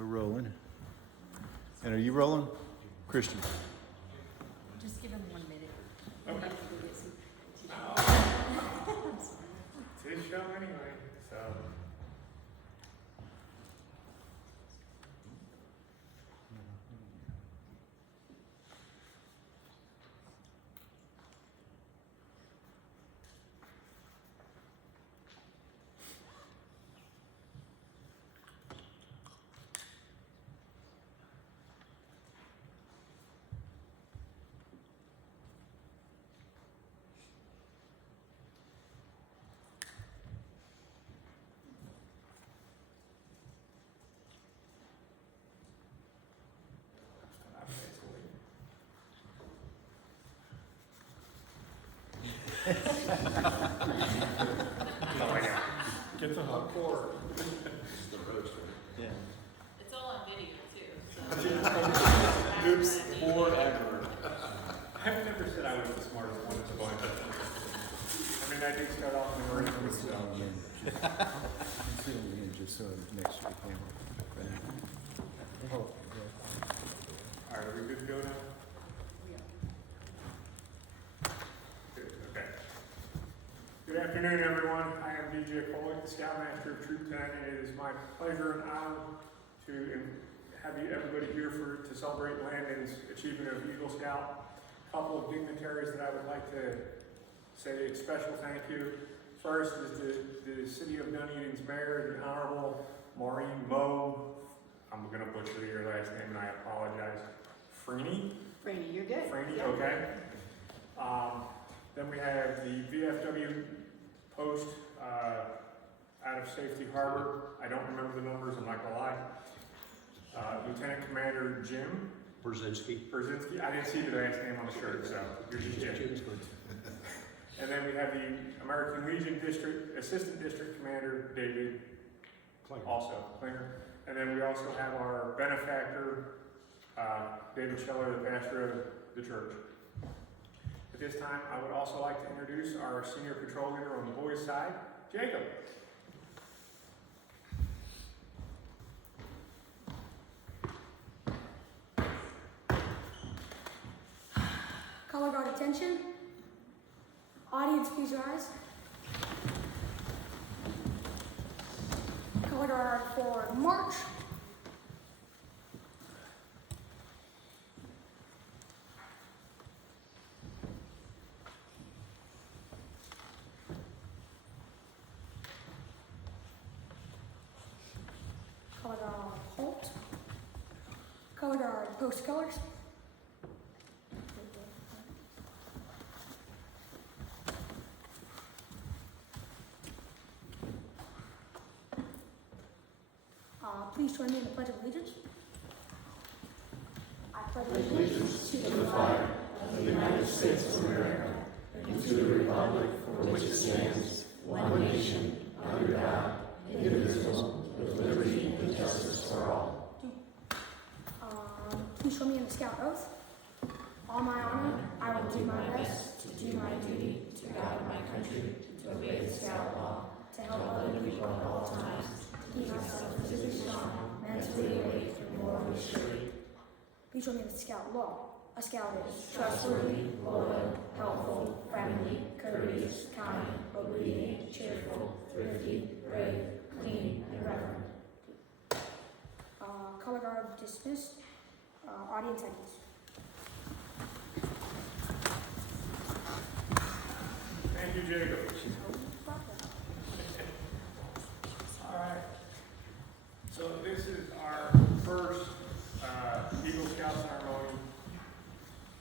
We're rolling. And are you rolling? Christian. Just give him 1 minute. Okay. It's his show anyway, so. Get the hot core. Yeah. It's all on video too, so. Oops, forever. I've never said I was the smartest one at the bunch. I mean, I did start off in the marine with Let's see them again, just so next to the camera. Oh, All right, are we good to go now? Good, okay. Good afternoon, everyone. I am DJ Collick, the Scoutmaster of Troop 10, and it is my pleasure and honor to have everybody here to celebrate Landon's achievement of Eagle Scout. A couple of dignitaries that I would like to say a special thank you. First is the City of Dunedin's Mayor, the Honorable Maureen Moe. I'm going to butcher your last name, and I apologize. Freeney? Franny, you're good. Franny, Yeah. okay. Then we have the VFW post out of Safety Harbor. I don't remember the numbers, I'm not gonna lie. Lieutenant Commander Jim Brzezinski. Brzezinski. I didn't see the last name on the shirt, so you're just Jim. And then we have the American Legion District Assistant District Commander David Klinger. And then we also have our benefactor David Scheller, the pastor of the church. At this time, I would also like to introduce our senior patrol leader on the boys' side, Jacob. Color guard attention. Audience, please rise. Color guard for march. Color guard halt. Color guard post colors. Please join me in the Pledge of Allegiance. I pledge allegiance to the flag of the United States of America and to the republic for which it stands, one nation, under God, indivisible, with liberty and justice for all. Please join me in the Scout Oath. On my honor, I will do my best to do my duty to God and my country, to obey the Scout law, to help other people at all times, to keep myself physically strong, mentally awake, and morally straight. Please join me in the Scout law. A Scout is trustworthy, loyal, helpful, friendly, courteous, kind, obedient, cheerful, thrifty, brave, clean, and reverent. Color guard dismissed. Audience headings. Thank you, Jacob. All right. So this is our first Eagle Scout ceremony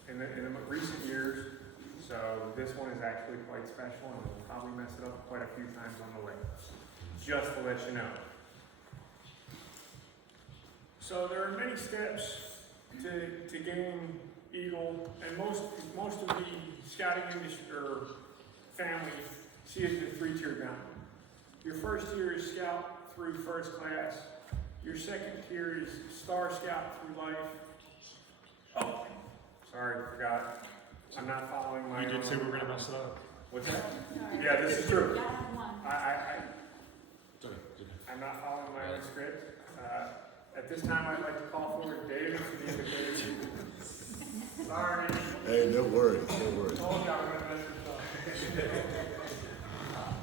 in the recent years. So this one is actually quite special, and we'll probably mess it up quite a few times on the way. Just to let you know. So there are many steps to gain Eagle, and most of the scouting industry or family see it as a 3-tier mountain. Your first tier is Scout through first class. Your second tier is Star Scout through life. Oh, sorry, forgot. I'm not following my. You did say we were going to mess it up. What's that? Yeah, this is true. Y'all have one. I'm not following my own script. At this time, I'd like to call forward David to the invitation. Sorry. Hey, no worries, no worries. Told you I was gonna mess this up.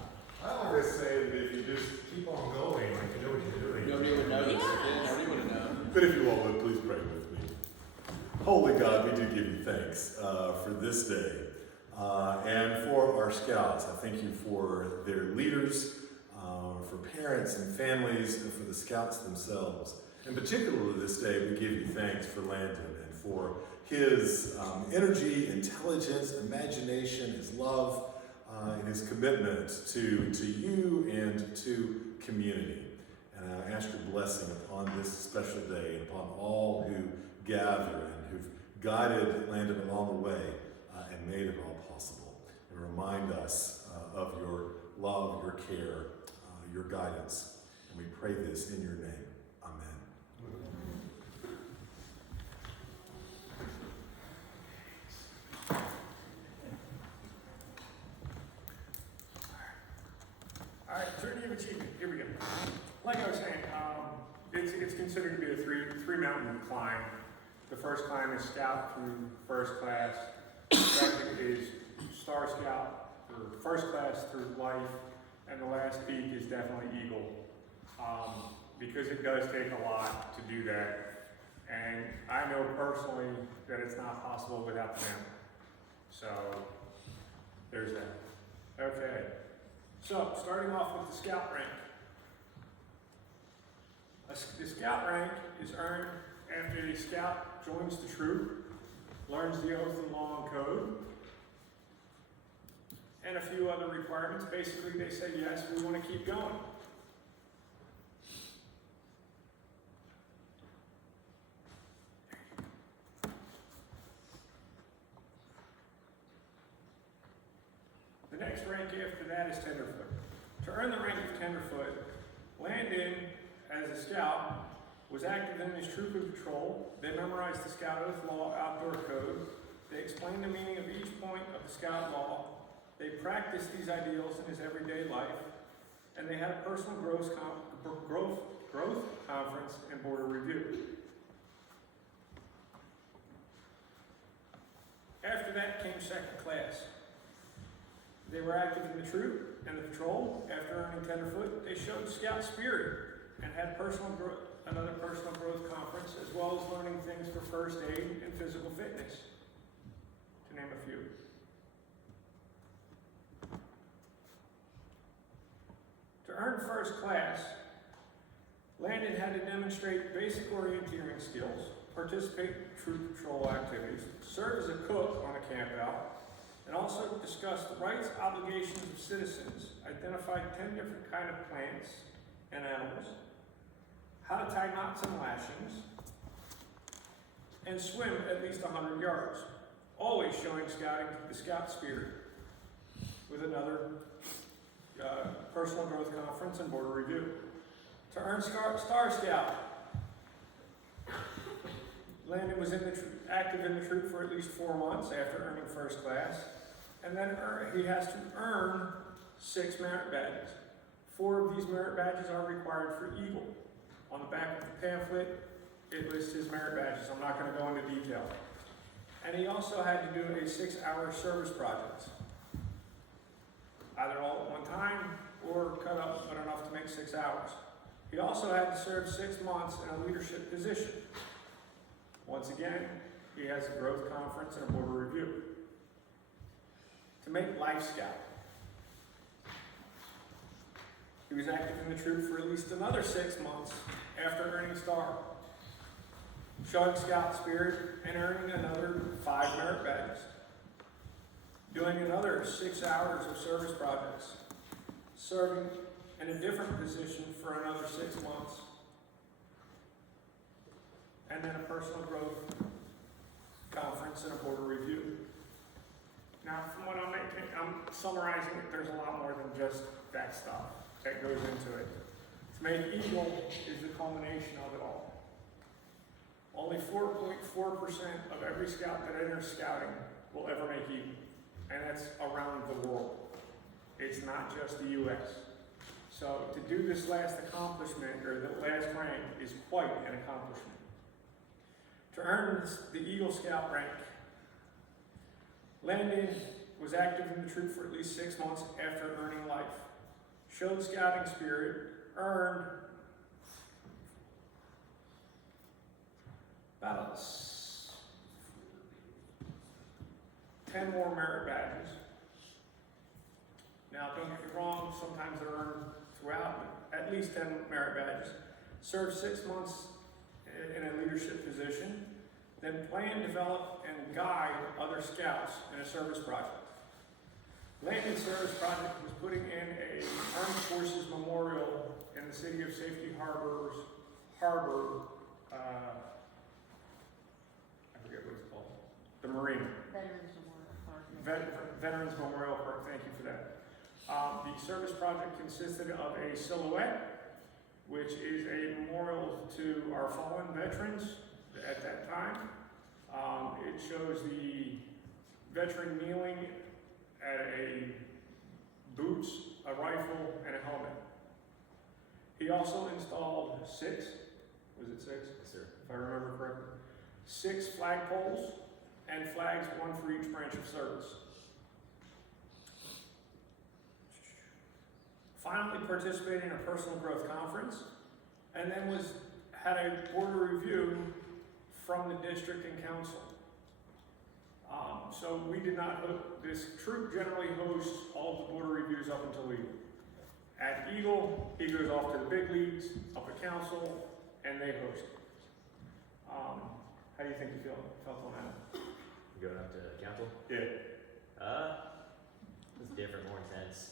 I always say that if you just keep on going, like you know what you're doing. Nobody would notice. Yeah, nobody would have known. But if you all would, please pray with me. Holy God, we do give you thanks for this day and for our scouts. I thank you for their leaders, for parents and families, and for the scouts themselves. In particular this day, we give you thanks for Landon and for his energy, intelligence, imagination, his love, and his commitment to you and to community. And I ask your blessing upon this special day and upon all who gather and who've guided Landon along the way and made it all possible. And remind us of your love, your care, your guidance. And we pray this in your name. All right, journey of achievement. Here we go. Like I was saying, it's considered to be a three mountain climb. The first climb is Scout through first class. The second is Star Scout or first class through life, and the last peak is definitely Eagle, because it does take a lot to do that. And I know personally that it's not possible without the mountain. So there's that. Okay. So, starting off with the Scout rank. The Scout rank is earned after the Scout joins the troop, learns the oath and law and code, and a few other requirements. Basically, they say, yes, we want to keep going. The next rank after that is Tenderfoot. To earn the rank of Tenderfoot, Landon, as a scout, was active in his troop and patrol. They memorized the Scout Oath Law outdoor code. They explained the meaning of each point of the Scout Law. They practiced these ideals in his everyday life. And they had a personal growth conference and board of review. After that came second class. They were active in the troop and the patrol. After earning Tenderfoot, they showed Scout spirit and had another personal growth conference, as well as learning things for first aid and physical fitness, to name a few. To earn first class, Landon had to demonstrate basic orienteering skills, participate in troop patrol activities, serve as a cook on a campout, and also discuss the rights, obligations of citizens, identify 10 different kinds of plants and animals, how to tie knots and lashings, and swim at least 100 yards, always showing scouting the scout spirit, with another personal growth conference and board review. To earn Star Scout, Landon was active in the troop for at least 4 months after earning first class, and then he has to earn 6 merit badges. 4 of these merit badges are required for Eagle. On the back of the pamphlet, it lists his merit badges. I'm not going to go into detail. And he also had to do a 6-hour service project, either all at one time or cut up but enough to make 6 hours. He also had to serve 6 months in a leadership position. Once again, he has a growth conference and a board review. To make Life Scout, he was active in the troop for at least another 6 months after earning Star, showing Scout spirit and earning another 5 merit badges, doing another 6 hours of service projects, serving in a different position for another 6 months, and then a personal growth conference and a board review. Now, from what I'm summarizing it, there's a lot more than just that stuff that goes into it. To make Eagle is the culmination of it all. Only 4.4% of every scout that enters scouting will ever make Eagle, and that's around the world. It's not just the U.S. So to do this last accomplishment, or the last rank, is quite an accomplishment. To earn the Eagle Scout rank, Landon was active in the troop for at least 6 months after earning life, showed scouting spirit, earned about 10 more merit badges. Now, don't get me wrong, sometimes they're earned throughout, but at least 10 merit badges. Served 6 months in a leadership position, then plan, develop, and guide other scouts in a service project. Landon Service Project was putting in a Armed Forces Memorial in the city of Safety Harbor, I forget what it's called, the Marina. Veterans Memorial Park. Veterans Memorial Park, thank you for that. The service project consisted of a silhouette, which is a memorial to our fallen veterans at that time. It shows the veteran kneeling at a boots, a rifle, and a helmet. He also installed 6, was it 6? Yes, sir. If I remember correctly, 6 flagpoles and flags, 1 for each branch of service. Finally participated in a personal growth conference, and then had a board review from the district and council. So we did not, this troop generally hosts all of the board reviews up until Eagle. At Eagle, he goes off to the big leagues, up at council, and they host it. How do you think you felt on that? Going up to council? Yeah. It was different, more intense.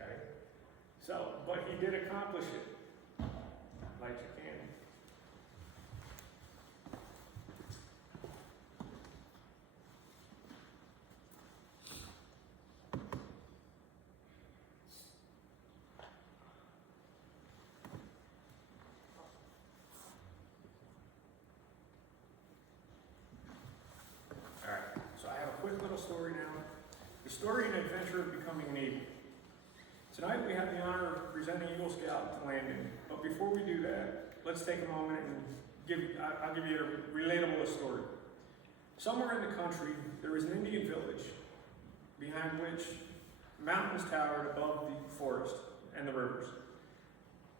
Okay. So, but he did accomplish it. Light your candle. Alright, so I have a quick little story now. The story and adventure of becoming an Eagle. Tonight we have the honor of presenting Eagle Scout to Landon, but before we do that, let's take a moment and I'll give you a relatable story. Somewhere in the country, there was an Indian village behind which mountains towered above the forest and the rivers.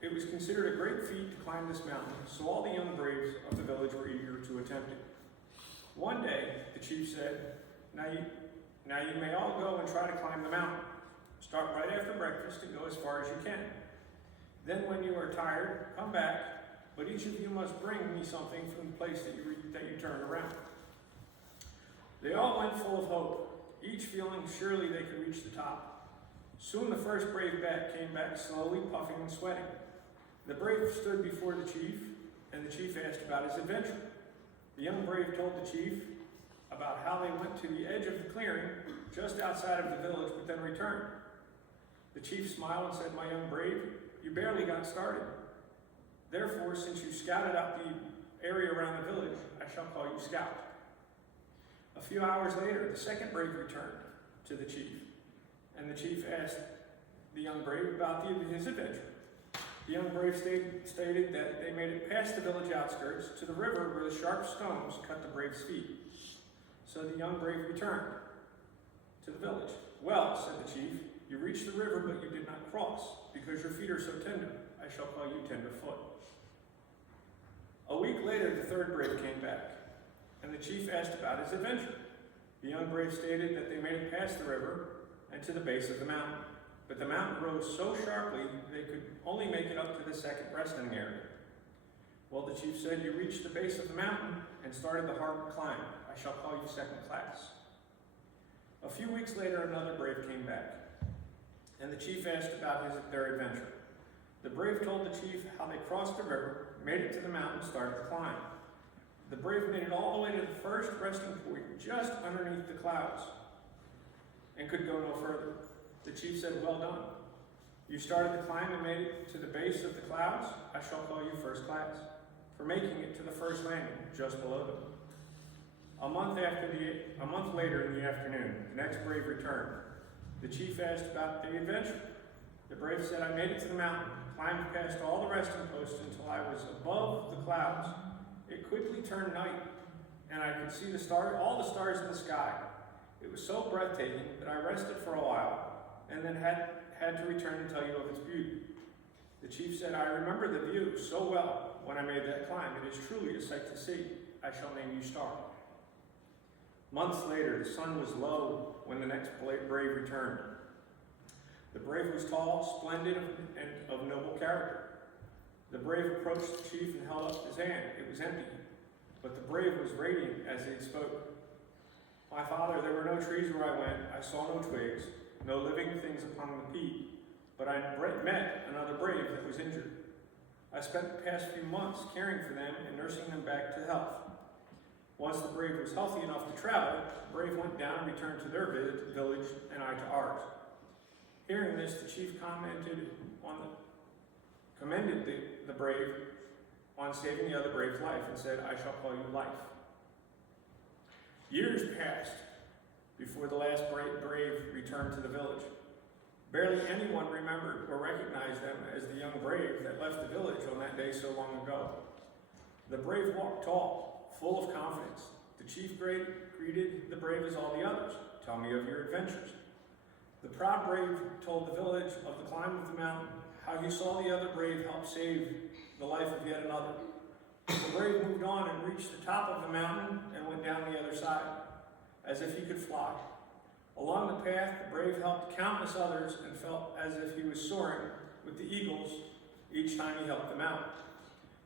It was considered a great feat to climb this mountain, so all the young braves of the village were eager to attempt it. One day, the chief said, now you may all go and try to climb the mountain. Start right after breakfast and go as far as you can. Then when you are tired, come back, but each of you must bring me something from the place that you turned around. They all went full of hope, each feeling surely they could reach the top. Soon the first brave bat came back slowly, puffing and sweating. The brave stood before the chief, and the chief asked about his adventure. The young brave told the chief about how they went to the edge of the clearing, just outside of the village, but then returned. The chief smiled and said, my young brave, you barely got started. Therefore, since you scouted out the area around the village, I shall call you Scout. A few hours later, the second brave returned to the chief, and the chief asked the young brave about his adventure. The young brave stated that they made it past the village outskirts to the river where the sharp stones cut the brave's feet. So the young brave returned to the village. Well, said the chief, you reached the river, but you did not cross, because your feet are so tender. I shall call you Tenderfoot. A week later, the third brave came back, and the chief asked about his adventure. The young brave stated that they made it past the river and to the base of the mountain, but the mountain rose so sharply they could only make it up to the second resting area. Well, the chief said, you reached the base of the mountain and started the hard climb. I shall call you second class. A few weeks later, another brave came back, and the chief asked about their adventure. The brave told the chief how they crossed the river, made it to the mountain, and started the climb. The brave made it all the way to the first resting point, just underneath the clouds, and could go no further. The chief said, well done. You started the climb and made it to the base of the clouds. I shall call you first class for making it to the first landing, just below them. A month later in the afternoon, the next brave returned. The chief asked about the adventure. The brave said, I made it to the mountain, climbed past all the resting posts until I was above the clouds. It quickly turned night, and I could see all the stars in the sky. It was so breathtaking that I rested for a while, and then had to return and tell you of its beauty. The chief said, I remember the view so well when I made that climb. It is truly a sight to see. I shall name you Star. Months later, the sun was low when the next brave returned. The brave was tall, splendid, and of noble character. The brave approached the chief and held up his hand. It was empty, but the brave was radiant as he spoke. My father, there were no trees where I went. I saw no twigs, no living things upon the peak, but I met another brave that was injured. I spent the past few months caring for them and nursing them back to health. Once the brave was healthy enough to travel, the brave went down and returned to their village and I to ours. Hearing this, the chief commended the brave on saving the other brave's life and said, I shall call you Life. Years passed before the last brave returned to the village. Barely anyone remembered or recognized them as the young brave that left the village on that day so long ago. The brave walked tall, full of confidence. The chief greeted the brave as all the others. Tell me of your adventures. The proud brave told the village of the climb of the mountain, how he saw the other brave help save the life of yet another. The brave moved on and reached the top of the mountain and went down the other side, as if he could fly. Along the path, the brave helped countless others and felt as if he was soaring with the eagles each time he helped them out.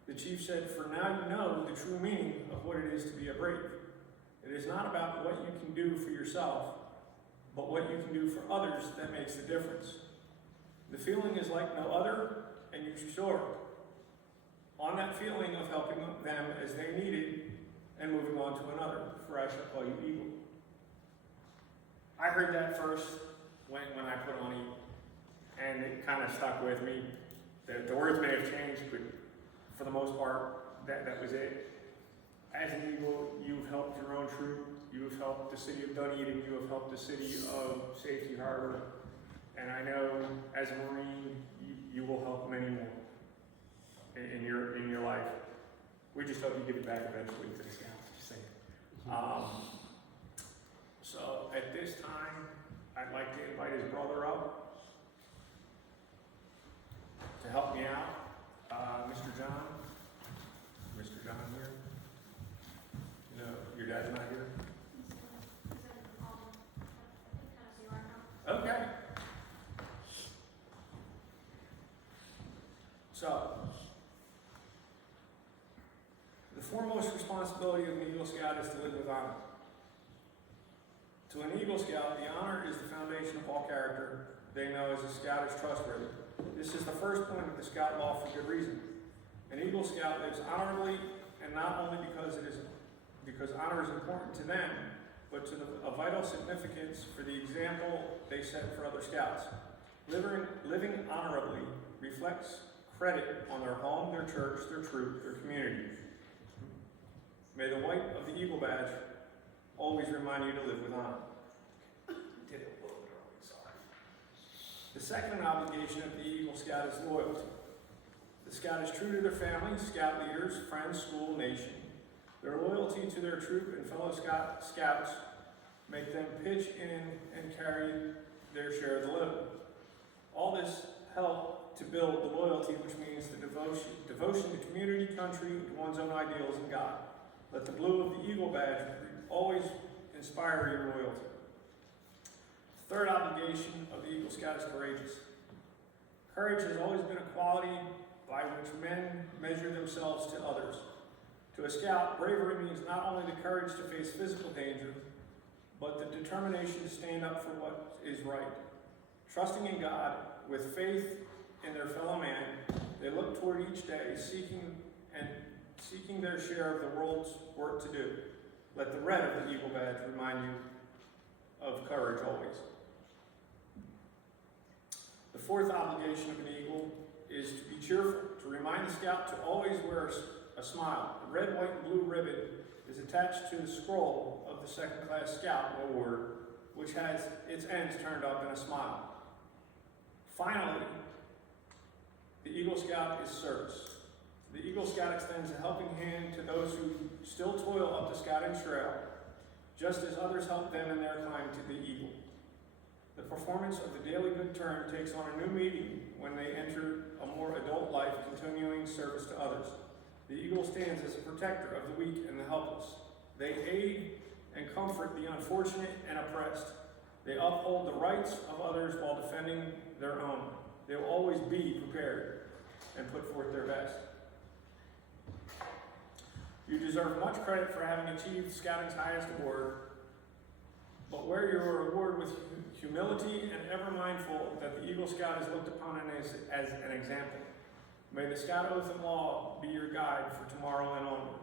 The chief said, for now you know the true meaning of what it is to be a brave. It is not about what you can do for yourself, but what you can do for others that makes the difference. The feeling is like no other, and you soar on that feeling of helping them as they needed and moving on to another, for I shall call you Eagle. I heard that first when I put on Eagle, and it kind of stuck with me. The words may have changed, but for the most part, that was it. As an Eagle, you've helped your own troop, you've helped the city of Dunedin, you have helped the city of Safety Harbor, and I know as a Marine, you will help many more in your life. We just hope you give it back eventually to the Scouts. Just saying. So at this time, I'd like to invite his brother up to help me out. Mr. John. Mr. John here? No, your dad's not here? Okay. So, the foremost responsibility of an Eagle Scout is to live with honor. To an Eagle Scout, the honor is the foundation of all character they know as a Scout is trustworthy. This is the first point of the Scout law for good reason. An Eagle Scout lives honorably, and not only because honor is important to them, but to a vital significance for the example they set for other Scouts. Living honorably reflects credit on their home, their church, their troop, their community. May the white of the Eagle badge always remind you to live with honor. Did it a little bit early, sorry. The second obligation of the Eagle Scout is loyalty. The Scout is true to their family, Scout leaders, friends, school, nation. Their loyalty to their troop and fellow Scouts make them pitch in and carry their share of the load. All this help to build the loyalty, which means the devotion to community, country, and one's own ideals and God. Let the blue of the Eagle badge always inspire your loyalty. The third obligation of the Eagle Scout is courageous. Courage has always been a quality by which men measure themselves to others. To a Scout, bravery means not only the courage to face physical danger, but the determination to stand up for what is right. Trusting in God, with faith in their fellow man, they look toward each day, seeking their share of the world's work to do. Let the red of the Eagle badge remind you of courage always. The fourth obligation of an Eagle is to be cheerful, to remind the Scout to always wear a smile. The red, white, and blue ribbon is attached to the scroll of the Second Class Scout Award, which has its ends turned up in a smile. Finally, The Eagle Scout is service. The Eagle Scout extends a helping hand to those who still toil up the scouting trail, just as others help them in their climb to the Eagle. The performance of the daily good turn takes on a new meaning when they enter a more adult life, continuing service to others. The Eagle stands as a protector of the weak and the helpless. They aid and comfort the unfortunate and oppressed. They uphold the rights of others while defending their own. They will always be prepared and put forth their best. You deserve much credit for having achieved Scouting's highest award, but wear your award with humility and ever mindful that the Eagle Scout is looked upon as an example. May the Scout Oath and Law be your guide for tomorrow and onward.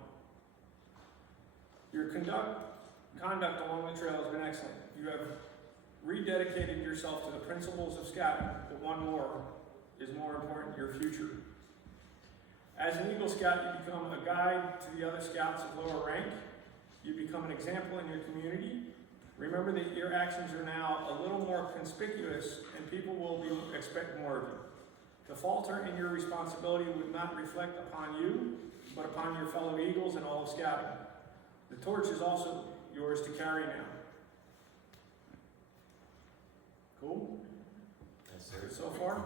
Your conduct along the trail has been excellent. You have rededicated yourself to the principles of Scouting, but one more is more important, your future. As an Eagle Scout, you become a guide to the other Scouts of lower rank. You become an example in your community. Remember that your actions are now a little more conspicuous and people will expect more of you. To falter in your responsibility would not reflect upon you, but upon your fellow Eagles and all of Scouting. The torch is also yours to carry now. Cool? Yes, sir. Good so far?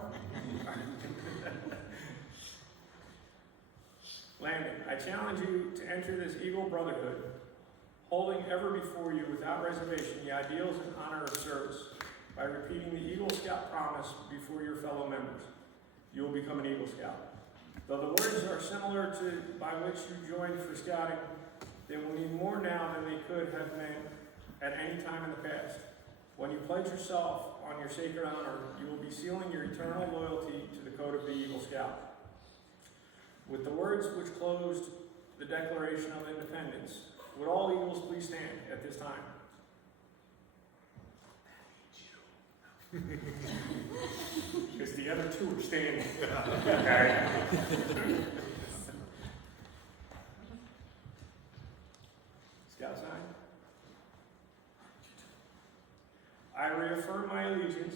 Landon, I challenge you to enter this Eagle Brotherhood, holding ever before you without reservation the ideals and honor of service by repeating the Eagle Scout promise before your fellow members. You will become an Eagle Scout. Though the words are similar to by which you joined for Scouting, they will mean more now than they could have meant at any time in the past. When you pledge yourself on your sacred honor, you will be sealing your eternal loyalty to the code of the Eagle Scout. With the words which closed the Declaration of Independence, would all Eagles please stand at this time? Because the other two are standing. Okay. Scout sign. I reaffirm my allegiance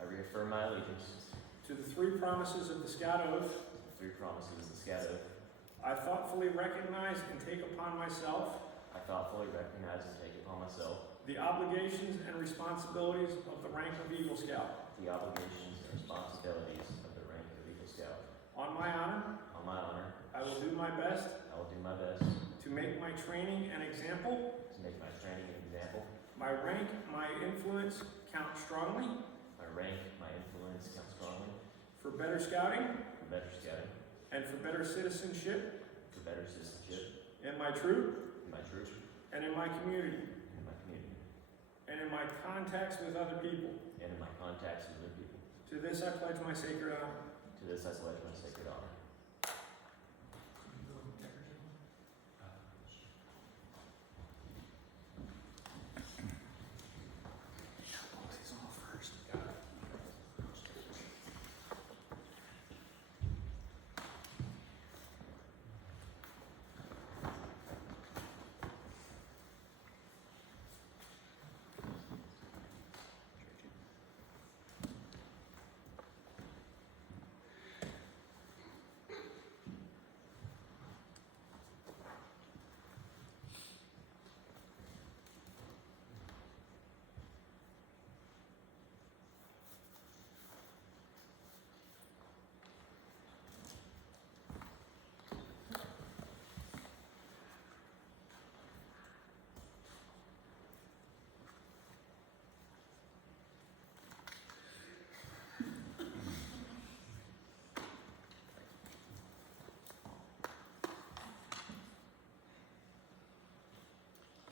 I reaffirm my allegiance to the three promises of the Scout Oath. to the three promises of the Scout Oath. I thoughtfully recognize and take upon myself I thoughtfully recognize and take upon myself the obligations and responsibilities of the rank of Eagle Scout. the obligations and responsibilities of the rank of Eagle Scout. On my honor, On my honor, I will do my best I will do my best to make my training an example, to make my training an example. my rank, my influence count strongly My rank, my influence count strongly for better scouting for better scouting, and for better citizenship for better citizenship in my troop in my troop and in my community and in my community, and in my contacts with other people. and in my contacts with other people. To this I pledge my sacred honor. To this I pledge my sacred honor.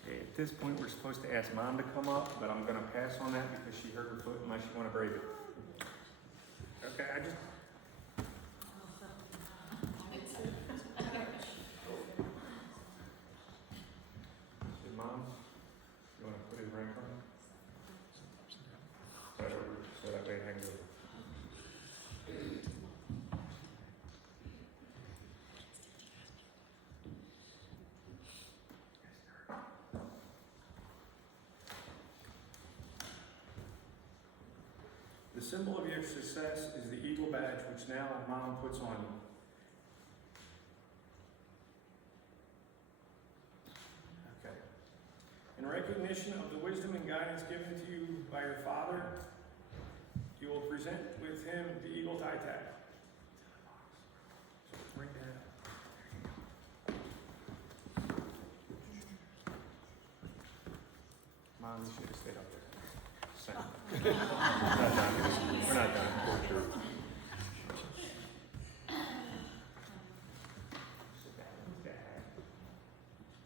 Okay, at this point, we're supposed to ask Mom to come up, but I'm gonna pass on that because she hurt her foot unless you wanna break it. Okay, Hey, Mom, you wanna put his ring on? So that way it hangs over. The symbol of your success is the eagle badge, which now Mom puts on you. Okay. In recognition of the wisdom and guidance given to you by your father, you will present with him the Eagle tie tag. So bring that up. Mom, you should have stayed up there. Second. We're not done. We're not done.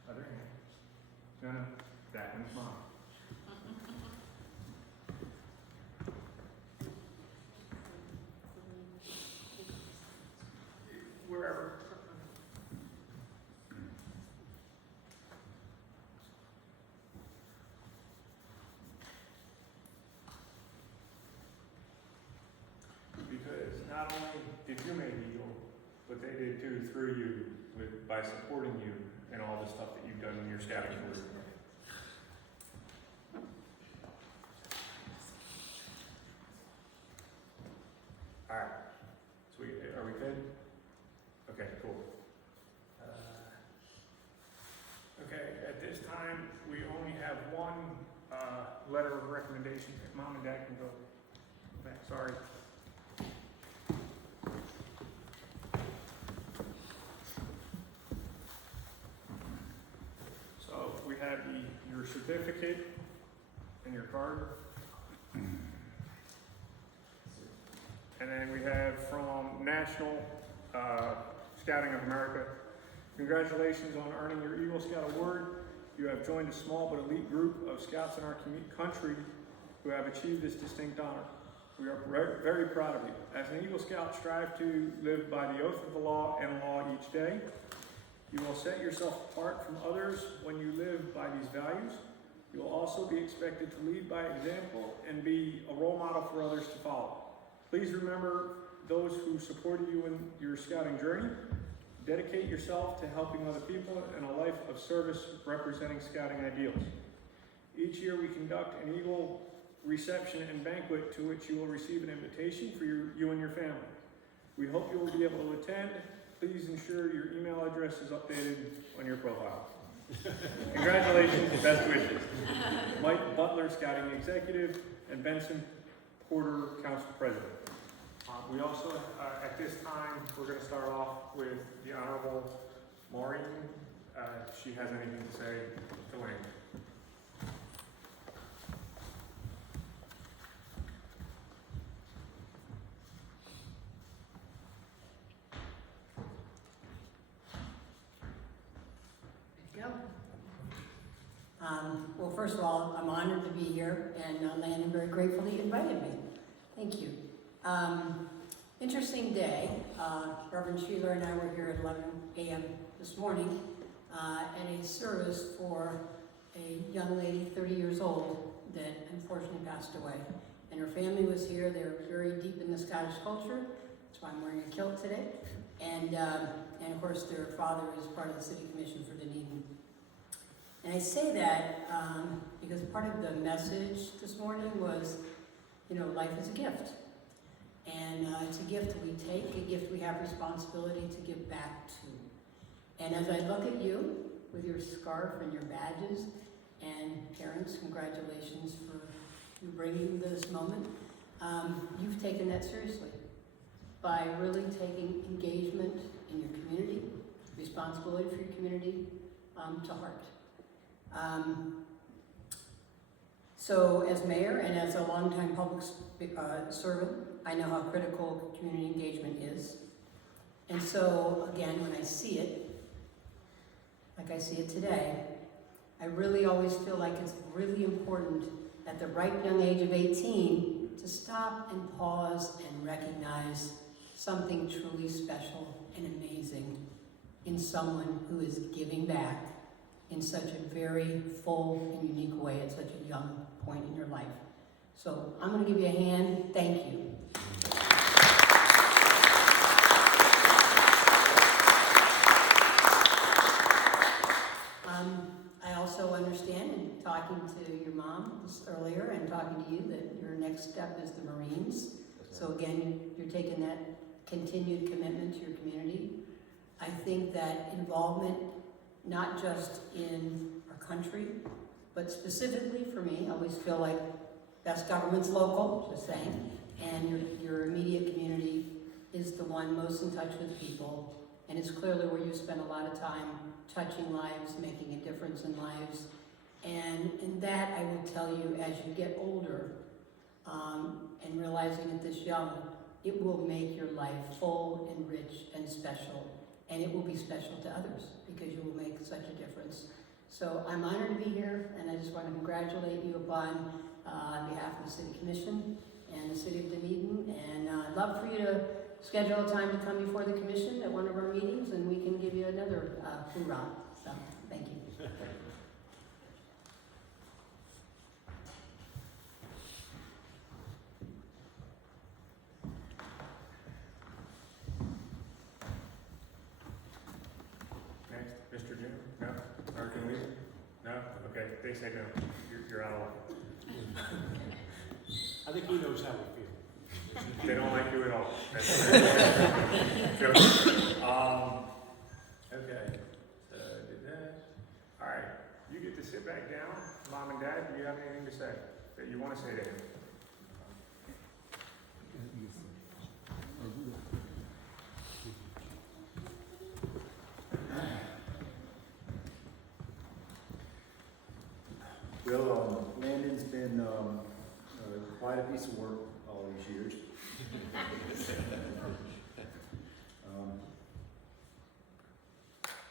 Other hand. No, no. That one's Mom. Wherever. Because not only did you make Eagle, but they did too through you by supporting you and all the stuff that you've done in your scouting career. All right. So are we good? Okay, cool. Okay, at this time, we only have one letter of recommendation. Mom and Dad can go back. Sorry. So we have your certificate and your card. And then we have from National Scouting of America, congratulations on earning your Eagle Scout Award. You have joined a small but elite group of scouts in our country who have achieved this distinct honor. We are very proud of you. As an Eagle Scout, strive to live by the oath of the law and law each day. You will set yourself apart from others when you live by these values. You will also be expected to lead by example and be a role model for others to follow. Please remember those who supported you in your scouting journey. Dedicate yourself to helping other people in a life of service representing scouting ideals. Each year we conduct an Eagle reception and banquet to which you will receive an invitation for you and your family. We hope you will be able to attend. Please ensure your email address is updated on your profile. Congratulations and best wishes. Mike Butler, Scouting Executive, and Benson Porter, Council President. We also, at this time, we're going to start off with the Honorable Maureen. She has anything to say to Wayne. Well, first of all, I'm honored to be here, and Landon very gratefully invited me. Thank you. Interesting day. Reverend Sheila and I were here at 11 a.m. this morning at a service for a young lady, 30 years old, that unfortunately passed away. And her family was here. They're very deep in the Scottish culture. That's why I'm wearing a kilt today. And of course, their father is part of the City Commission for Dunedin. And I say that because part of the message this morning was, you know, life is a gift. And it's a gift we take, a gift we have responsibility to give back to. And as I look at you with your scarf and your badges, and parents, congratulations for you bringing this moment. You've taken that seriously by really taking engagement in your community, responsibility for your community to heart. So as mayor and as a longtime public servant, I know how critical community engagement is. And so again, when I see it, like I see it today, I really always feel like it's really important at the ripe young age of 18 to stop and pause and recognize something truly special and amazing in someone who is giving back in such a very full and unique way at such a young point in your life. So I'm going to give you a hand. Thank you. I also understand, in talking to your mom earlier and talking to you, that your next step is the Marines. So again, you're taking that continued commitment to your community. I think that involvement, not just in our country, but specifically for me, I always feel like best government's local, just saying, and your immediate community is the one most in touch with people, and it's clearly where you spend a lot of time touching lives, making a difference in lives, and in that I will tell you, as you get older, and realizing it this young, it will make your life full and rich and special, and it will be special to others because you will make such a difference. So I'm honored to be here, and I just want to congratulate you upon behalf of the City Commission and the City of Dunedin, and I'd love for you to schedule a time to come before the Commission at one of our meetings, and we can give you another hoorah. So, thank you. Next, Mr. Jim? No? Or can we? No? Okay, they say no. You're out of luck. I think he knows how we feel. They don't like you at all. Okay. Did that. All right. You get to sit back down. Mom and Dad, do you have anything to say that you want to say to him? Well, Landon's been quite a piece of work all these years.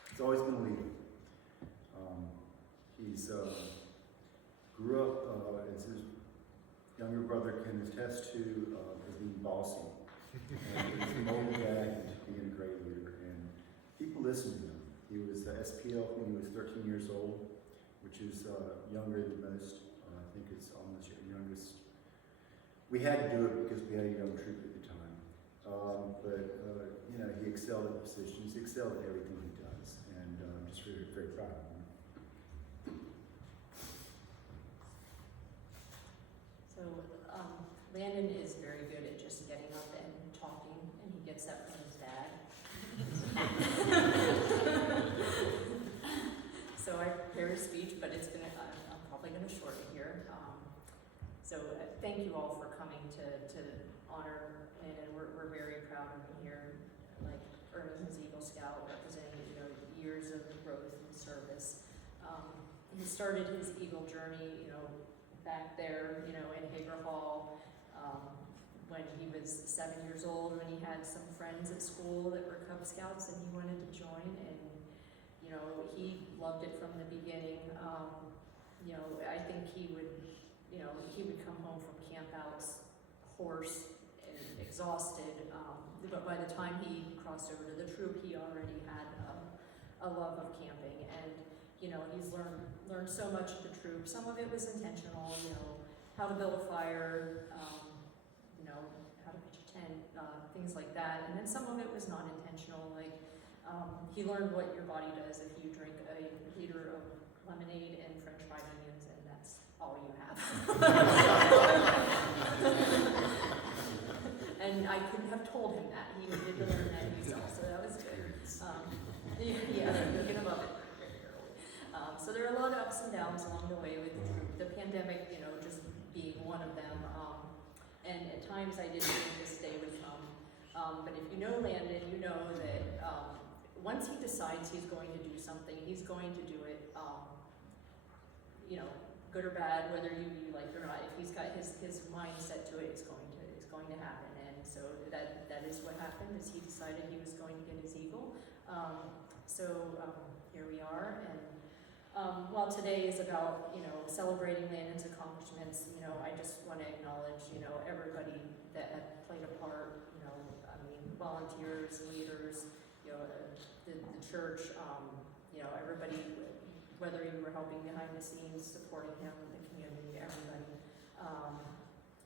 He's always been a leader. He's grew up, as his younger brother can attest to, as being bossy. And he's molded that into being a great leader, and people listen to him. He was the SPL when he was 13 years old, which is younger than most. I think it's almost your youngest. We had to do it because we had a young troop at the time. You know, he excelled at positions, he excelled at everything he does, and I'm just really very proud of him. So, Landon is very good at just getting up and talking, and he gets that from his dad. So I prepared a speech, but I'm probably gonna shorten it here. Thank you all for coming to honor Landon. We're very proud of him here, like earning his Eagle Scout, representing, years of growth and service. He started his Eagle journey, back there, in Hager Hall, when he was 7 years old, when he had some friends at school that were Cub Scouts and he wanted to join, and he loved it from the beginning. I think he would come home from campouts hoarse and exhausted, but by the time he crossed over to the troop, he already had a love of camping, and he's learned so much at the troop. Some of it was intentional, how to build a fire, how to pitch a tent, things like that, and then some of it was not intentional, like he learned what your body does if you drink a liter of lemonade and French fried onions, and that's all you have. And I couldn't have told him that. He needed to learn that himself, so that was good. Yeah, you get above it very early. So there are a lot of ups and downs along the way with the pandemic, just being one of them. And at times I didn't want to stay with him. But if you know Landon, you know that once he decides he's going to do something, he's going to do it, good or bad, whether you like it or not. If he's got his mind set to it, it's going to happen. And so that is what happened, is he decided he was going to get his Eagle. Here we are, and while today is about, celebrating Landon's accomplishments, I just want to acknowledge, everybody that had played a part, volunteers, leaders, the church, everybody, whether you were helping behind the scenes, supporting him, the community, everybody.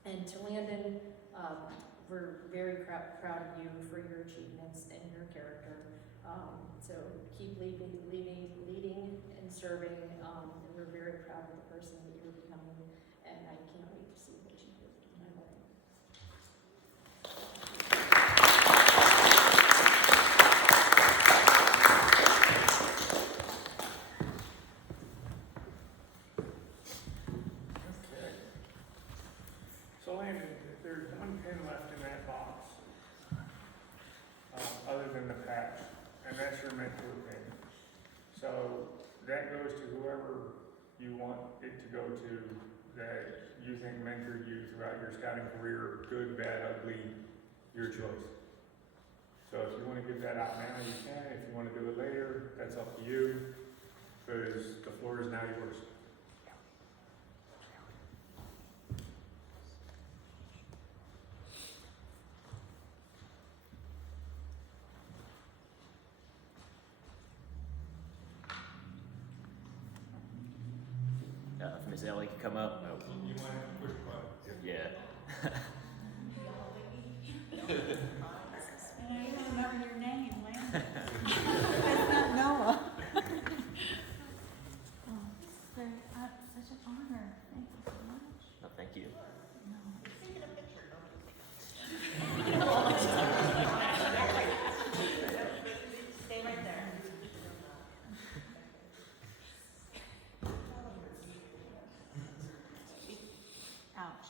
And to Landon, we're very proud of you for your achievements and your character. So keep leading and serving. We're very proud of the person that you're becoming, and I can't wait to see what you do in my life. patch, and that's your mentor payment. So that goes to whoever you want it to go to that you think mentored you throughout your scouting career, good, bad, ugly, your choice. So if you want to give that out now, you can. If you want to do it later, that's up to you, because the floor is now yours. If Miss Ellie could come up. Oh. You want to push the button? Yeah. And I even remember your name, Landon. It's not Noah. Oh, such an honor. Thank you so much. No, thank you. Stay right there. Ouch.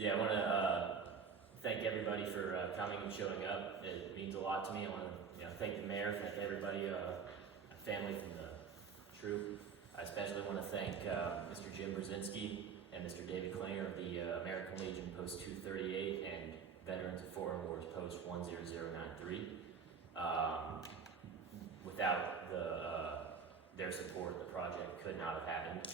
Yeah, I want to thank everybody for coming and showing up. It means a lot to me. I want to thank the mayor, thank everybody, family from the troop. I especially want to thank Mr. Jim Brzezinski and Mr. David Klinger of the American Legion Post 238 and Veterans of Foreign Wars Post 10093. Without their support, the project could not have happened.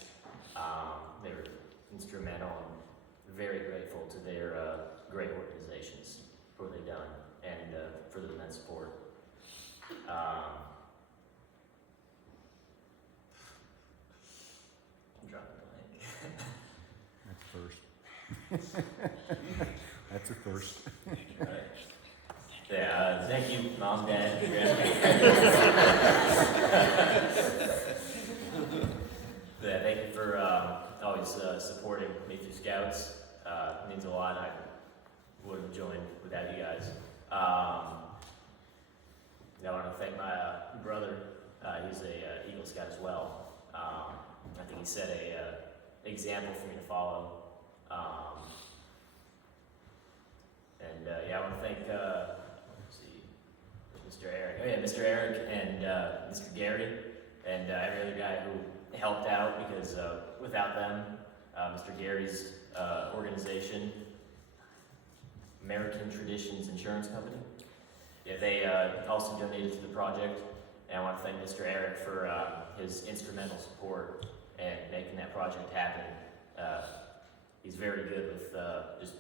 They were instrumental, and very grateful to their great organizations for what they've done and for the immense support. I'm dropping the blank. That's first. That's a first. Right. Yeah, thank you, Mom, Dad, Grandparents. Yeah, thank you for always supporting me through Scouts. It means a lot. I wouldn't have joined without you guys. I want to thank my brother. He's a Eagle Scout as well. I think he set a example for me to follow. I want to thank Mr. Eric. Oh yeah, Mr. Eric and Mr. Gary and every other guy who helped out, because without them, Mr. Gary's organization, American Traditions Insurance Company, they also donated to the project, and I want to thank Mr. Eric for his instrumental support and making that project happen. He's very good with just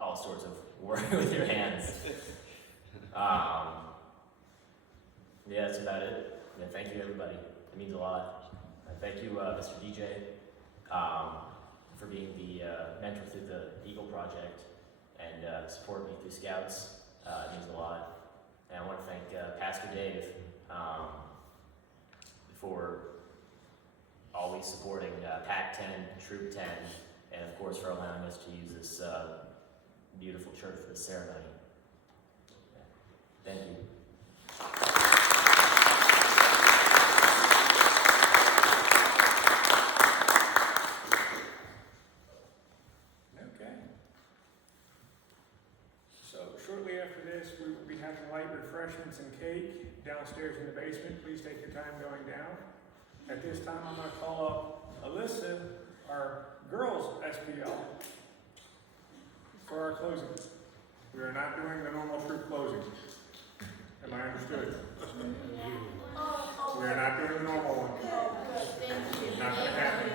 all sorts of work with your hands. That's about it. Thank you, everybody. It means a lot. Thank you, Mr. DJ, for being the mentor through the Eagle Project and supporting me through Scouts. It means a lot. And I want to thank Pastor Dave for always supporting PAC 10, Troop 10, and of course for allowing us to use this beautiful church for the ceremony. Thank you. Okay. So shortly after this, we will be having light refreshments and cake downstairs in the basement. Please take your time going down. At this time, I'm going to call up Alyssa, our girls' SPL, for our closing. We are not doing the normal troop closing. Am I understood? We are not doing the normal one. Not going to happen.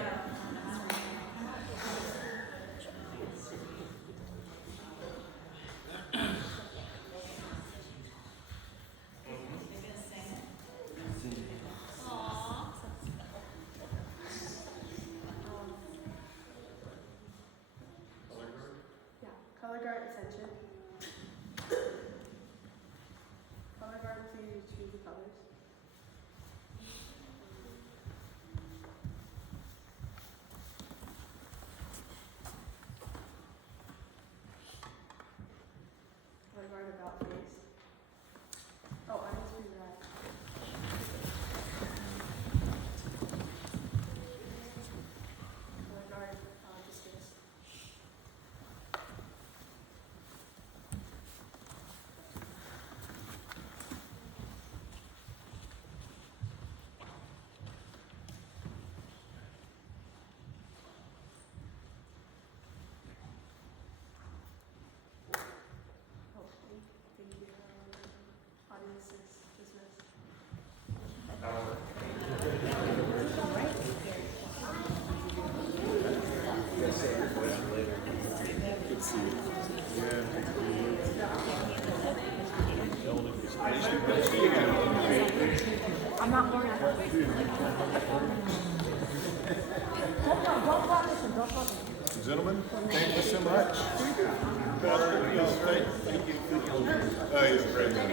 Gentlemen, thank you so much. Thank you. Oh, he's a great man.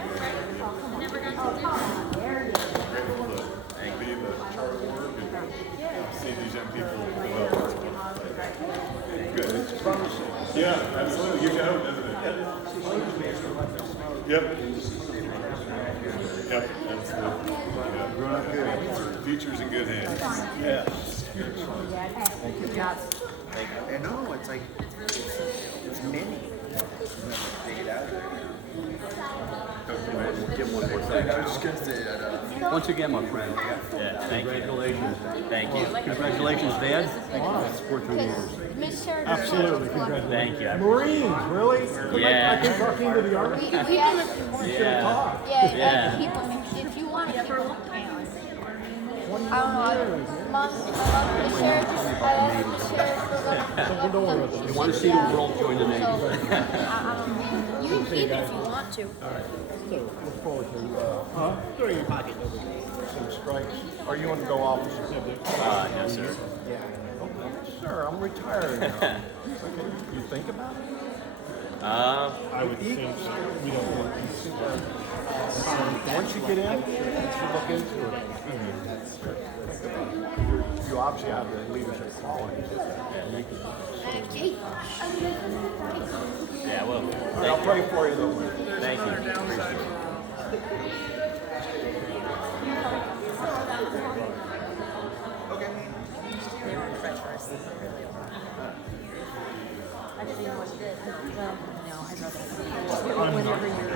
Be the charter work and see these young people develop. Good. It's promising. Yeah, absolutely. You can hope, doesn't it? Yep. Yep, absolutely. Yeah. Future's in good hands. Yeah. Thank you. I know, it's like, it's many. Take it out of there. Give one more thing. I was just gonna say that, once again, my friend. Yeah, thank you. Congratulations. Thank you. Congratulations, Dad. Thank you for the support through the years. Absolutely, congratulations. Thank you. Marines, really? Yeah. I can talk into the Army? We can if you want. Yeah. Yeah, keep them, if you want to keep them. I don't know, my sheriff, I asked the sheriff Don't worry about that. You want to see the world join the Navy. you can keep it if you want to. So, look forward to, throw your pocket over some strikes. Are you on the go officer? No, sir. Yeah. Sir, I'm retired now. Okay, you think about it? I would think so. We don't want Once you get in, you should look into it. You obviously have the leadership qualities. Yeah, well, All right, I'll pray for you though. thank you. They were treacherous. I didn't know what it did. Well, no, I'd rather. Whenever you're